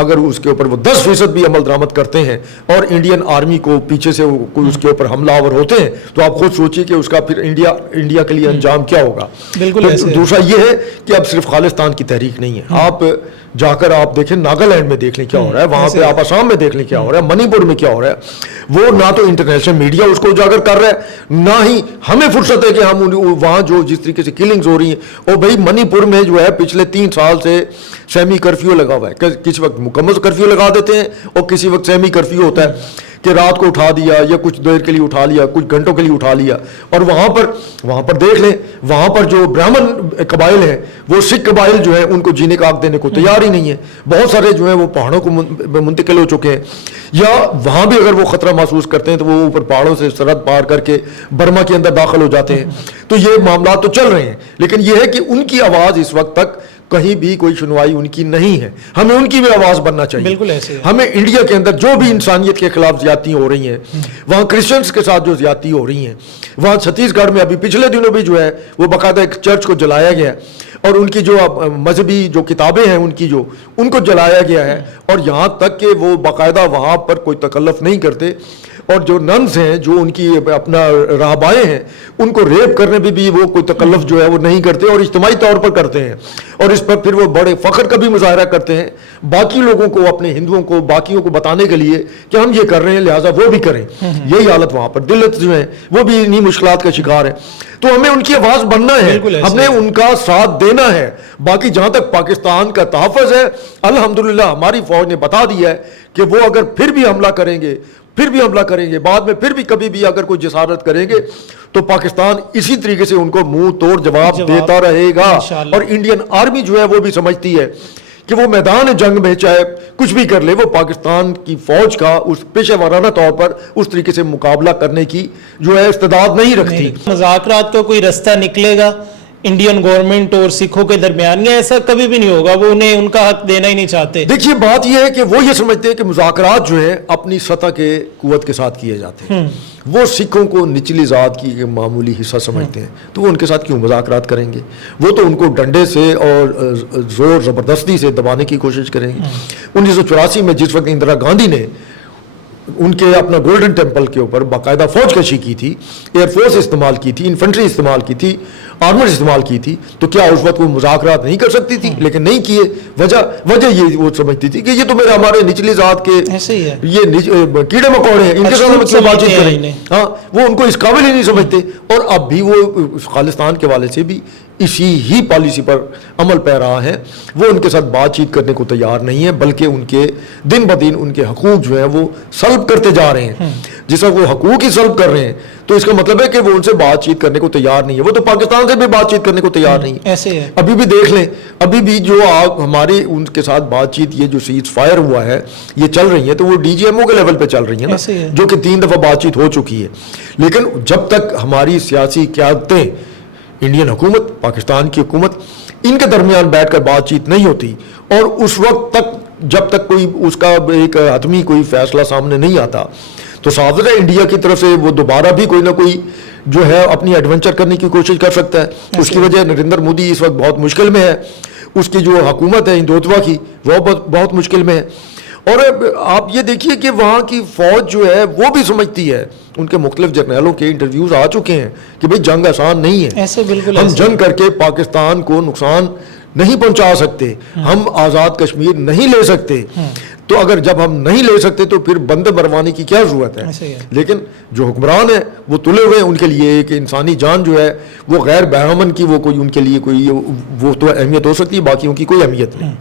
اگر اس کے اوپر وہ 10% بھی عمل درآمد کرتے ہیں اور انڈین آرمی کو پیچھے سے کوئی اس کے اوپر حملہ آور ہوتے ہیں تو آپ خود سوچیے کہ اس کا پھر انڈیا کے لیے انجام کیا ہوگا. بالکل. دوسرا یہ ہے کہ اب صرف خالصتان کی تحریک نہیں ہے, آپ جا کر آپ دیکھیں ناگالینڈ میں دیکھ لیں کیا ہو رہا ہے, وہاں پہ آپ آسام میں دیکھ لیں کیا ہو رہا ہے, منی پور میں کیا ہو رہا ہے. وہ نہ تو انٹرنیشنل میڈیا اس کو اجاگر کر رہا ہے, نہ ہی ہمیں فرصت ہے کہ ہم وہاں جو جس طریقے سے کلنگز ہو رہی ہیں. اور بھائی منی پور میں جو ہے پچھلے 3 سال سے سیمی کرفیو لگا ہوا ہے, کسی وقت مکمل کرفیو لگا دیتے ہیں اور کسی وقت سیمی کرفیو ہوتا ہے کہ رات کو اٹھا دیا یا کچھ دیر کے لیے اٹھا لیا, کچھ گھنٹوں کے لیے اٹھا لیا. اور وہاں پر دیکھ لیں, وہاں پر جو برہمن قبائل ہیں وہ سکھ قبائل جو ہیں ان کو جینے کا حق دینے کو تیار ہی نہیں ہے. بہت سارے جو ہیں وہ پہاڑوں کو منتقل ہو چکے ہیں, یا وہاں بھی اگر وہ خطرہ محسوس کرتے ہیں تو وہ اوپر پہاڑوں سے سرحد پار کر کے برما کے اندر داخل ہو جاتے ہیں. تو یہ معاملات تو چل رہے ہیں, لیکن یہ ہے کہ ان کی آواز اس وقت تک کہیں بھی کوئی سنوائی ان کی نہیں ہے. ہمیں ان کی بھی آواز بننا چاہیے. بالکل ایسے ہمیں انڈیا کے اندر جو بھی انسانیت کے خلاف زیادتی ہو رہی ہیں, وہاں کرسچنز کے ساتھ جو زیادتی ہو رہی ہیں, وہاں چھتیس گڑھ میں ابھی پچھلے دنوں بھی جو ہے وہ باقاعدہ ایک چرچ کو جلایا گیا اور ان کی جو مذہبی جو کتابیں ہیں ان کو جلایا گیا ہے. اور یہاں تک کہ وہ باقاعدہ وہاں پر کوئی تکلف نہیں کرتے, اور جو ننز ہیں جو ان کی اپنا راہبائیں ہیں ان کو ریپ کرنے پہ بھی وہ کوئی تکلف جو ہے وہ نہیں کرتے اور اجتماعی طور پر کرتے ہیں. اور اس پر پھر وہ بڑے فخر کا بھی مظاہرہ کرتے ہیں باقی لوگوں کو, اپنے ہندوؤں کو, باقیوں کو بتانے کے لیے کہ ہم یہ کر رہے ہیں لہٰذا وہ بھی کریں. یہی حالت وہاں پر دلت جو ہیں وہ بھی انہی مشکلات کا شکار ہے. تو ہمیں ان کی آواز بننا ہے, ہم نے ان کا ساتھ دینا ہے. باقی جہاں تک پاکستان کا تحفظ ہے, الحمدللہ ہماری فوج نے بتا دیا ہے کہ وہ اگر پھر بھی حملہ کریں گے بعد میں پھر بھی کبھی بھی اگر کوئی جسارت کریں گے تو پاکستان اسی طریقے سے ان کو منہ توڑ جواب دیتا رہے گا. اور انڈین آرمی جو ہے وہ بھی سمجھتی ہے کہ وہ میدان جنگ میں چاہے کچھ بھی کر لے, وہ پاکستان کی فوج کا اس پیشہ ورانہ طور پر اس طریقے سے مقابلہ کرنے کی جو ہے استعداد نہیں رکھتی. مذاکرات کا کوئی رستہ نکلے گا انڈین گورنمنٹ اور سکھوں کے درمیان, یا ایسا کبھی بھی نہیں ہوگا, وہ انہیں ان کا حق دینا ہی نہیں چاہتے؟ دیکھیے بات یہ ہے کہ وہ یہ سمجھتے ہیں کہ مذاکرات جو ہے اپنی سطح کے قوت کے ساتھ کیے جاتے ہیں. وہ سکھوں کو نچلی ذات کی معمولی حصہ سمجھتے ہیں, تو وہ ان کے ساتھ کیوں مذاکرات کریں گے؟ وہ تو ان کو ڈنڈے سے اور زور زبردستی سے دبانے کی کوشش کریں گے. 1984 میں جس وقت اندرا گاندھی نے ان کے اپنا گولڈن ٹیمپل کے اوپر باقاعدہ فوج کشی کی تھی, ایئر فورس استعمال کی تھی, انفنٹری استعمال کی تھی, آرمر استعمال کی تھی, تو کیا اس وقت وہ مذاکرات نہیں کر سکتی تھی؟ لیکن نہیں کیے. وجہ یہ وہ سمجھتی تھی کہ یہ تو میرے ہمارے نچلی ذات کے یہ کیڑے مکوڑے ہیں, ان کے ساتھ ہم کیوں بات چیت کریں؟ ہاں, وہ ان کو اس قابل ہی نہیں سمجھتے. اور اب بھی وہ خالصتان کے والے سے بھی اسی ہی پالیسی پر عمل پہ رہا ہے. وہ ان کے ساتھ بات چیت کرنے کو تیار نہیں ہے, بلکہ ان کے دن بدن ان کے حقوق جو ہیں وہ سلب کرتے جا رہے ہیں. جس وقت وہ حقوق ہی سلب کر رہے ہیں تو اس کا مطلب ہے کہ وہ ان سے بات چیت کرنے کو تیار نہیں ہے. وہ تو پاکستان سے بھی بات چیت کرنے کو تیار نہیں ہے. ایسے ہے. ابھی بھی دیکھ لیں, ابھی بھی جو ہماری ان کے ساتھ بات چیت, یہ جو سیز فائر ہوا ہے یہ چل رہی ہے, تو وہ ڈی جی ایم او کے لیول پہ چل رہی ہیں نا, جو کہ 3 دفعہ بات چیت ہو چکی ہے. لیکن جب تک ہماری سیاسی قیادتیں, انڈین حکومت, پاکستان کی حکومت, ان کے درمیان بیٹھ کر بات چیت نہیں ہوتی, اور اس وقت تک جب تک کوئی اس کا ایک حتمی کوئی فیصلہ سامنے نہیں آتا, تو صادر انڈیا کی طرف سے وہ دوبارہ بھی کوئی نہ کوئی جو ہے اپنی ایڈونچر کرنے کی کوشش کر سکتا ہے. اس کی وجہ نریندر مودی اس وقت بہت مشکل میں ہے, اس کی جو حکومت ہے ہندوتوا کی وہ بہت مشکل میں ہے. اور آپ یہ دیکھیے کہ وہاں کی فوج جو ہے وہ بھی سمجھتی ہے, ان کے مختلف جرنیلوں کے انٹرویوز آ چکے ہیں کہ بھئی جنگ آسان نہیں ہے, ہم جنگ کر کے پاکستان کو نقصان نہیں پہنچا سکتے, ہم آزاد کشمیر نہیں لے سکتے. تو اگر جب ہم نہیں لے سکتے تو پھر بندے مروانے کی کیا ضرورت ہے؟ لیکن جو حکمران ہیں وہ تلے ہوئے ہیں, ان کے لیے ایک انسانی جان جو ہے وہ غیر بہرامن کی وہ کوئی ان کے لیے کوئی وہ تو اہمیت ہو سکتی ہے, باقیوں کی کوئی اہمیت نہیں.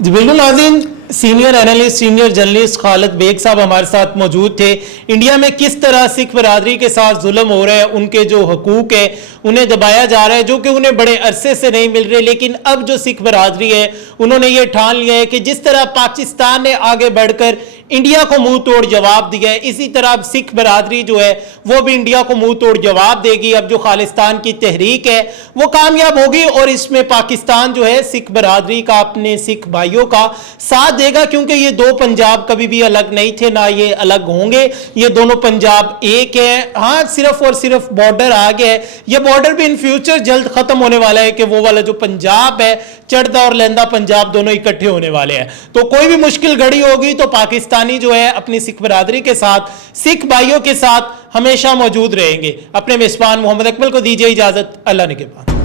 جی بالکل ناظرین, سینئر اینالسٹ, سینئر جرنلسٹ خالد بیگ صاحب ہمارے ساتھ موجود تھے. انڈیا میں کس طرح سکھ برادری کے ساتھ ظلم ہو رہا ہے, ان کے جو حقوق ہے انہیں دبایا جا رہا ہے, جو کہ انہیں بڑے عرصے سے نہیں مل رہے. لیکن اب جو سکھ برادری ہے انہوں نے یہ ٹھان لیا ہے کہ جس طرح پاکستان نے آگے بڑھ کر انڈیا کو منہ توڑ جواب دیا ہے, اسی طرح اب سکھ برادری جو ہے وہ بھی انڈیا کو منہ توڑ جواب دے گی. اب جو خالصتان کی تحریک ہے وہ کامیاب ہوگی, اور اس میں پاکستان جو ہے سکھ برادری کا, اپنے سکھ بھائیوں کا ساتھ ساتھ دے گا, کیونکہ یہ دو پنجاب کبھی بھی الگ نہیں تھے, نہ یہ الگ ہوں گے, یہ دونوں پنجاب ایک ہیں. ہاں صرف اور صرف بارڈر آ گیا ہے, یہ بارڈر بھی ان فیوچر جلد ختم ہونے والا ہے کہ وہ والا جو پنجاب ہے, چڑھتا اور لہندہ پنجاب دونوں اکٹھے ہونے والے ہیں. تو کوئی بھی مشکل گھڑی ہوگی تو پاکستانی جو ہے اپنی سکھ برادری کے ساتھ, سکھ بھائیوں کے ساتھ ہمیشہ موجود رہیں گے. اپنے میزبان محمد اکمل کو دیجیے اجازت, اللہ نگہبان.